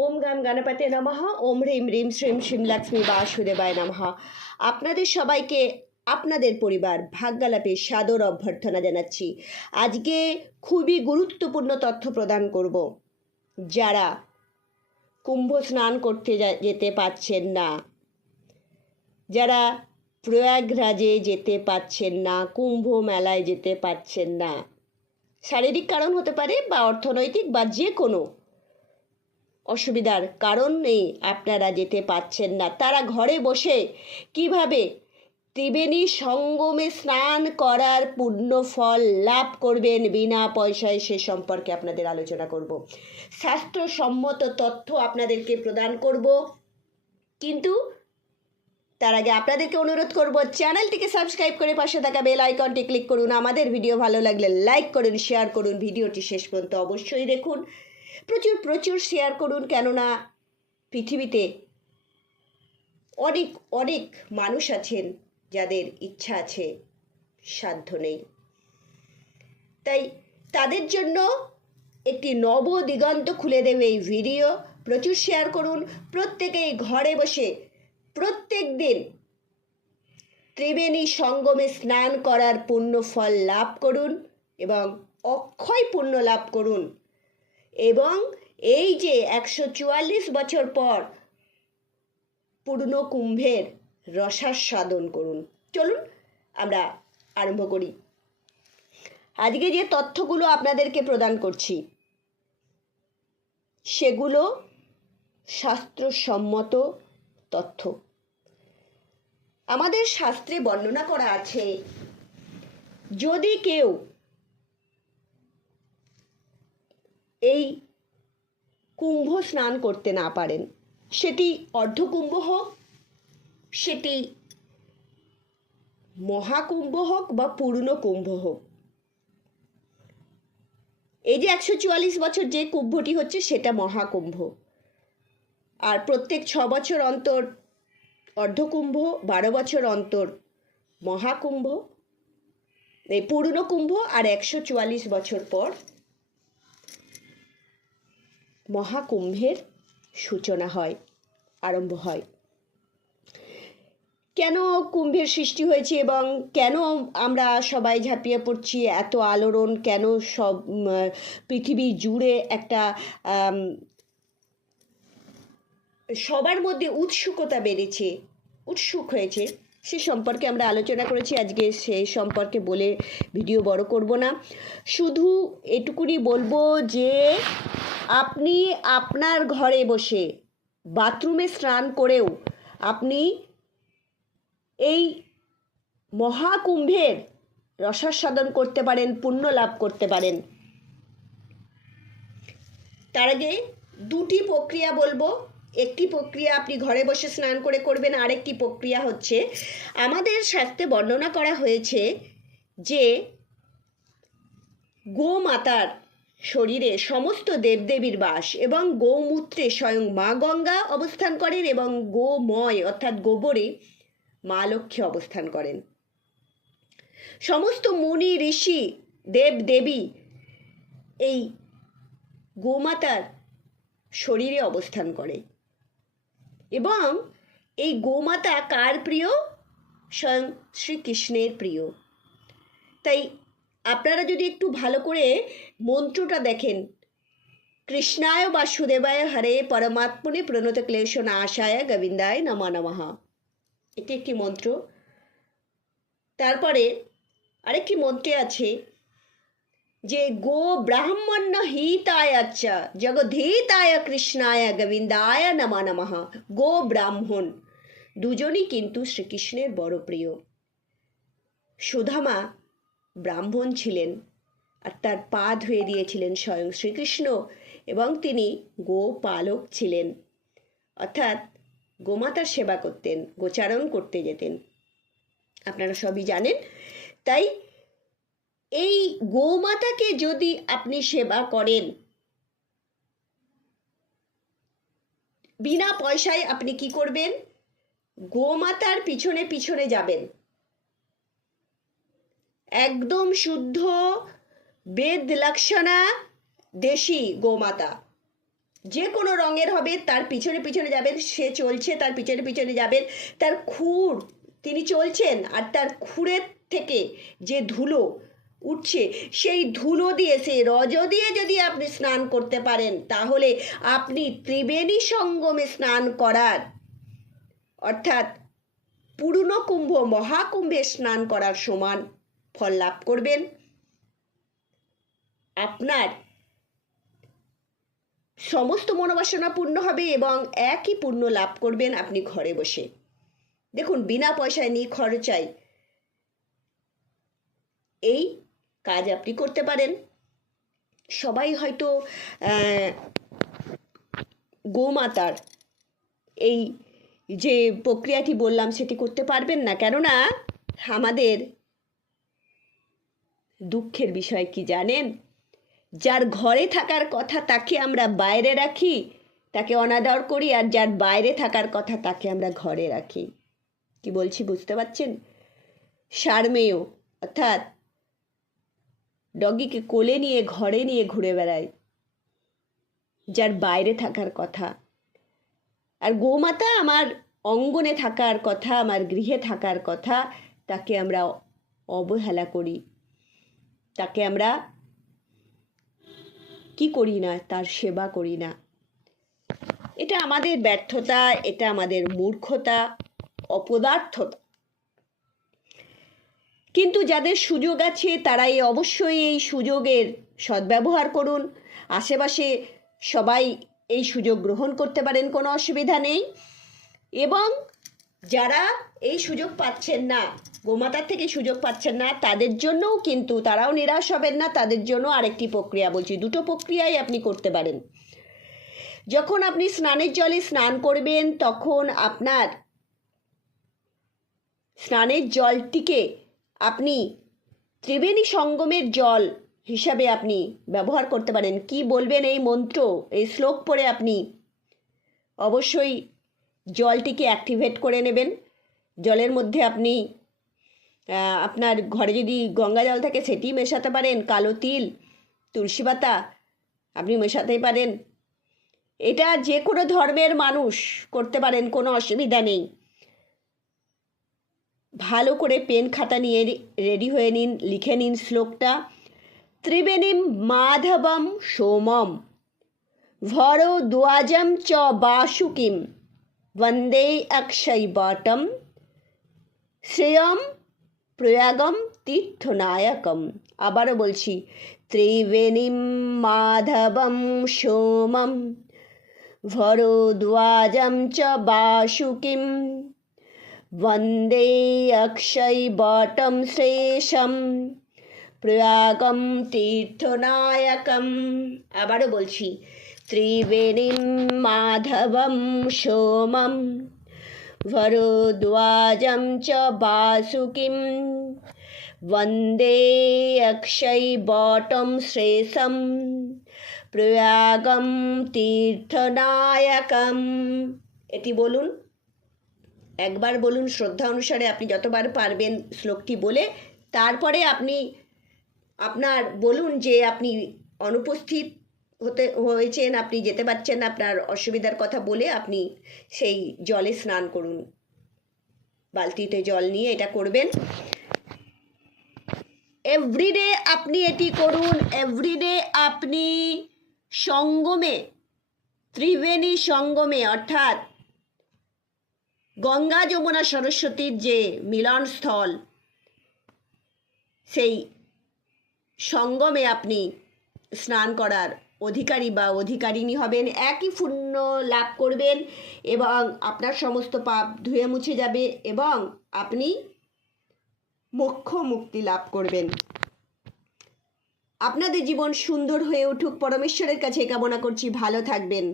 ওম গাম গণপতে নমঃ। ওম হ্রিম রিম শ্রীম শ্রীম লক্ষ্মী বাসুদেবায় নমঃ। আপনাদের সবাইকে, আপনাদের পরিবার ভাগ্যালাপে সাদর অভ্যর্থনা জানাচ্ছি। আজকে খুবই গুরুত্বপূর্ণ তথ্য প্রদান করব। যারা কুম্ভ স্নান করতে যেতে পারছেন না, যারা প্রয়াগরাজে যেতে পারছেন না, কুম্ভ মেলায় যেতে পারছেন না, শারীরিক কারণ হতে পারে বা অর্থনৈতিক বা যে কোনো অসুবিধার কারণ নেই আপনারা যেতে পারছেন না। তারা ঘরে বসে কীভাবে ত্রিবেণী সঙ্গমে স্নান করার পূর্ণ ফল লাভ করবেন বিনা পয়সায় সে সম্পর্কে আপনাদের আলোচনা করব। শাস্ত্রসম্মত তথ্য আপনাদেরকে প্রদান করব। কিন্তু তার আগে আপনাদেরকে অনুরোধ করব, চ্যানেলটিকে সাবস্ক্রাইব করে পাশে থাকা বেল আইকনটি ক্লিক করুন। আমাদের ভিডিও ভালো লাগলে লাইক করুন, শেয়ার করুন। ভিডিওটি শেষ পর্যন্ত অবশ্যই দেখুন। প্রচুর প্রচুর শেয়ার করুন কেননা পৃথিবীতে অনেক অনেক মানুষ আছেন যাদের ইচ্ছা আছে, সাধ্য নেই। তাই তাদের জন্য একটি নব দিগন্ত খুলে দেবে এই ভিডিও প্রচুর শেয়ার করুন, প্রত্যেকেই ঘরে বসে প্রত্যেক দিন ত্রিবেণী সঙ্গমে স্নান করার পুণ্য ফল লাভ করুন এবং অক্ষয় পুণ্য লাভ করুন। এবং এই যে একশো চুয়াল্লিশ বছর পর পূর্ণ কুম্ভের রসাস্বাদন করুন। চলুন, আমরা আরম্ভ করি। আজকে যে তথ্যগুলো আপনাদেরকে প্রদান করছি, সেগুলো শাস্ত্রসম্মত তথ্য। আমাদের শাস্ত্রে বর্ণনা করা আছে, যদি কেউ এই কুম্ভ স্নান করতে না পারেন। সেটি অর্ধকুম্ভ হোক, সেটি মহাকুম্ভ হোক বা পূর্ণ কুম্ভ হোক। এই যে একশো চুয়াল্লিশ বছর যে কুম্ভটি হচ্ছে, সেটা মহাকুম্ভ। আর প্রত্যেক ছ বছর অন্তর অর্ধকুম্ভ, বারো বছর অন্তর মহাকুম্ভ, এই পূর্ণ কুম্ভ আর একশো চুয়াল্লিশ বছর পর মহাকুম্ভের সূচনা হয়, আরম্ভ হয়। কেন কুম্ভের সৃষ্টি হয়েছে এবং কেন আমরা সবাই ঝাঁপিয়ে পড়ছি, এত আলোড়ন, কেন সব পৃথিবী জুড়ে একটা সবার মধ্যে উৎসুকতা বেড়েছে, উৎসুক হয়েছে, সে সম্পর্কে আমরা আলোচনা করেছি। আজকে সে সম্পর্কে বলে ভিডিও বড় করব না। শুধু এটুকুনি বলব যে আপনি আপনার ঘরে বসে বাথরুমে স্নান করেও আপনি এই মহাকুম্ভের রসাস্বাদন করতে পারেন, পুণ্য লাভ করতে পারেন। তার আগে দুটি প্রক্রিয়া বলব। একটি প্রক্রিয়া আপনি ঘরে বসে স্নান করে করবেন, আরেকটি প্রক্রিয়া হচ্ছে আমাদের শাস্ত্রে বর্ণনা করা হয়েছে যে গোমাতার শরীরে সমস্ত দেবদেবীর বাস এবং গোমূত্রে স্বয়ং মা গঙ্গা অবস্থান করেন এবং গোময়, অর্থাৎ গোবরে মা লক্ষ্মী অবস্থান করেন। সমস্ত মুনি, ঋষি দেব দেবী এই গোমাতার শরীরে অবস্থান করে এবং এই গোমাতা কার প্রিয়? স্বয়ং শ্রীকৃষ্ণের প্রিয়। তাই আপনারা যদি একটু ভালো করে মন্ত্রটা দেখেন। কৃষ্ণায় বাসুদেবায় হরে পরমাত্মনে প্রণত ক্লেশ নাশায় গোবিন্দায় নমা নমঃ। এটি একটি মন্ত্র। তারপরে আরেকটি মন্ত্রে আছে যে, গো ব্রাহ্মণ্য হিতায় আচ্ছা জগধীতায় কৃষ্ণায় গোবিন্দায় নমা নমঃ। গো ব্রাহ্মণ, দুজনই কিন্তু শ্রীকৃষ্ণের বড় প্রিয়। সুধামা ব্রাহ্মণ ছিলেন আর তার পা ধুয়ে দিয়েছিলেন স্বয়ং শ্রীকৃষ্ণ এবং তিনি গোপালক ছিলেন। অর্থাৎ গোমাতার সেবা করতেন, গোচারণ করতে যেতেন। আপনারা সবই জানেন। তাই এই গোমাতাকে যদি আপনি সেবা করেন, বিনা পয়সায় আপনি কি করবেন? গোমাতার পিছনে পিছনে যাবেন। একদম শুদ্ধ বেদ লক্ষণা দেশি গোমাতা। যে কোনো রঙের হবে, তার পিছনে পিছনে যাবেন, সে চলছে, তার পিছনে পিছনে যাবেন, তার খুর, তিনি চলছেন, আর তার খুরের থেকে যে ধুলো উঠছে, সেই ধুলো দিয়ে, সেই রজ দিয়ে যদি আপনি স্নান করতে পারেন, তাহলে আপনি ত্রিবেণী সঙ্গমে স্নান করার, অর্থাৎ পূর্ণ কুম্ভ, মহাকুম্ভে স্নান করার সমান। ফল লাভ করবেন। আপনার সমস্ত মনোবাসনা পূর্ণ হবে এবং একই পূর্ণ লাভ করবেন আপনি ঘরে বসে। দেখুন, বিনা পয়সায় নিখরচায় এই কাজ আপনি করতে পারেন। সবাই হয়তো গোমাতার এই যে প্রক্রিয়াটি বললাম সেটি করতে পারবেন না। কেননা, আমাদের দুঃখের বিষয় কি জানেন? যার ঘরে থাকার কথা তাকে আমরা বাইরে রাখি, তাকে অনাদর করি, আর যার বাইরে থাকার কথা তাকে আমরা ঘরে রাখি। কি বলছি বুঝতে পারছেন? সারমেয়, অর্থাৎ ডগিকে কোলে নিয়ে, ঘরে নিয়ে ঘুরে বেড়ায়, যার বাইরে থাকার কথা। আর গোমাতা আমার অঙ্গনে থাকার কথা, আমার গৃহে থাকার কথা, তাকে আমরা অবহেলা করি। তাকে আমরা কি করি না, তার সেবা করি না। এটা আমাদের ব্যর্থতা, এটা আমাদের মূর্খতা, অপদার্থতা। কিন্তু যাদের সুযোগ আছে তারা এই অবশ্যই এই সুযোগের সদ্ব্যবহার করুন। আশেপাশে সবাই এই সুযোগ গ্রহণ করতে পারেন, কোনো অসুবিধা নেই। এবং যারা এই সুযোগ পাচ্ছেন না, গোমাতার থেকে সুযোগ পাচ্ছেন না, তাদের জন্যও কিন্তু তারাও নিরাশ হবেন না, তাদের জন্য আরেকটি প্রক্রিয়া বলছি। দুটো প্রক্রিয়াই আপনি করতে পারেন। যখন আপনি স্নানের জলে স্নান করবেন, তখন আপনার স্নানের জলটিকে আপনি ত্রিবেণী সঙ্গমের জল হিসাবে আপনি ব্যবহার করতে পারেন। কি বলবেন এই মন্ত্র? এই শ্লোক পড়ে আপনি অবশ্যই জলটিকে অ্যাক্টিভেট করে নেবেন। জলের মধ্যে আপনি আপনার ঘরে যদি গঙ্গা জল থাকে সেটি মেশাতে পারেন, কালো তিল, তুলসী পাতা আপনি মেশাতেই পারেন। এটা যে কোনো ধর্মের মানুষ করতে পারেন, কোনো অসুবিধা নেই। ভালো করে পেন খাতা নিয়ে রেডি হয়ে নিন, লিখে নিন শ্লোকটা। ত্রিবেণীম মাধবম সোমম। ভর দ্বাজম চ বাসুকিম। অক্ষয় বটম শ্রেয়ম প্রয়াগম তীর্থনায়কম আবারও বলছি, ত্রিবেণীম মাধবম সোমম, ভরদ্বাজম চ বাসুকিম বন্দে অক্ষয় বটম শ্রেষম প্রয়াগম তীর্থনায়কম আবারও বলছি মাধবম সোমম ভরদ্বাজম চ বাসুকিম বন্দে অক্ষয় বটম শ্রেষম প্রয়াগম তীর্থনায়কম এটি বলুন, একবার বলুন শ্রদ্ধা অনুসারে আপনি যতবার পারবেন শ্লোকটি বলে, তারপরে আপনি আপনার বলুন যে আপনি অনুপস্থিত হতে হয়েছেন, আপনি যেতে পারছেন আপনার অসুবিধার কথা বলে আপনি সেই জলে স্নান করুন। বালতিতে জল নিয়ে এটা করবেন। এভরিডে আপনি এটি করুন। এভরিডে আপনি সঙ্গমে, ত্রিবেণী সঙ্গমে, অর্থাৎ গঙ্গা যমুনা সরস্বতীর যে মিলনস্থল, সেই সঙ্গমে আপনি স্নান করার অধিকারী বা অধিকারিণী হবেন, একই পুণ্য লাভ করবেন এবং আপনার সমস্ত পাপ ধুয়ে মুছে যাবে এবং আপনি মোক্ষ মুক্তি লাভ করবেন। আপনাদের জীবন সুন্দর হয়ে উঠুক। পরমেশ্বরের কাছে কামনা করছি। ভালো থাকবেন।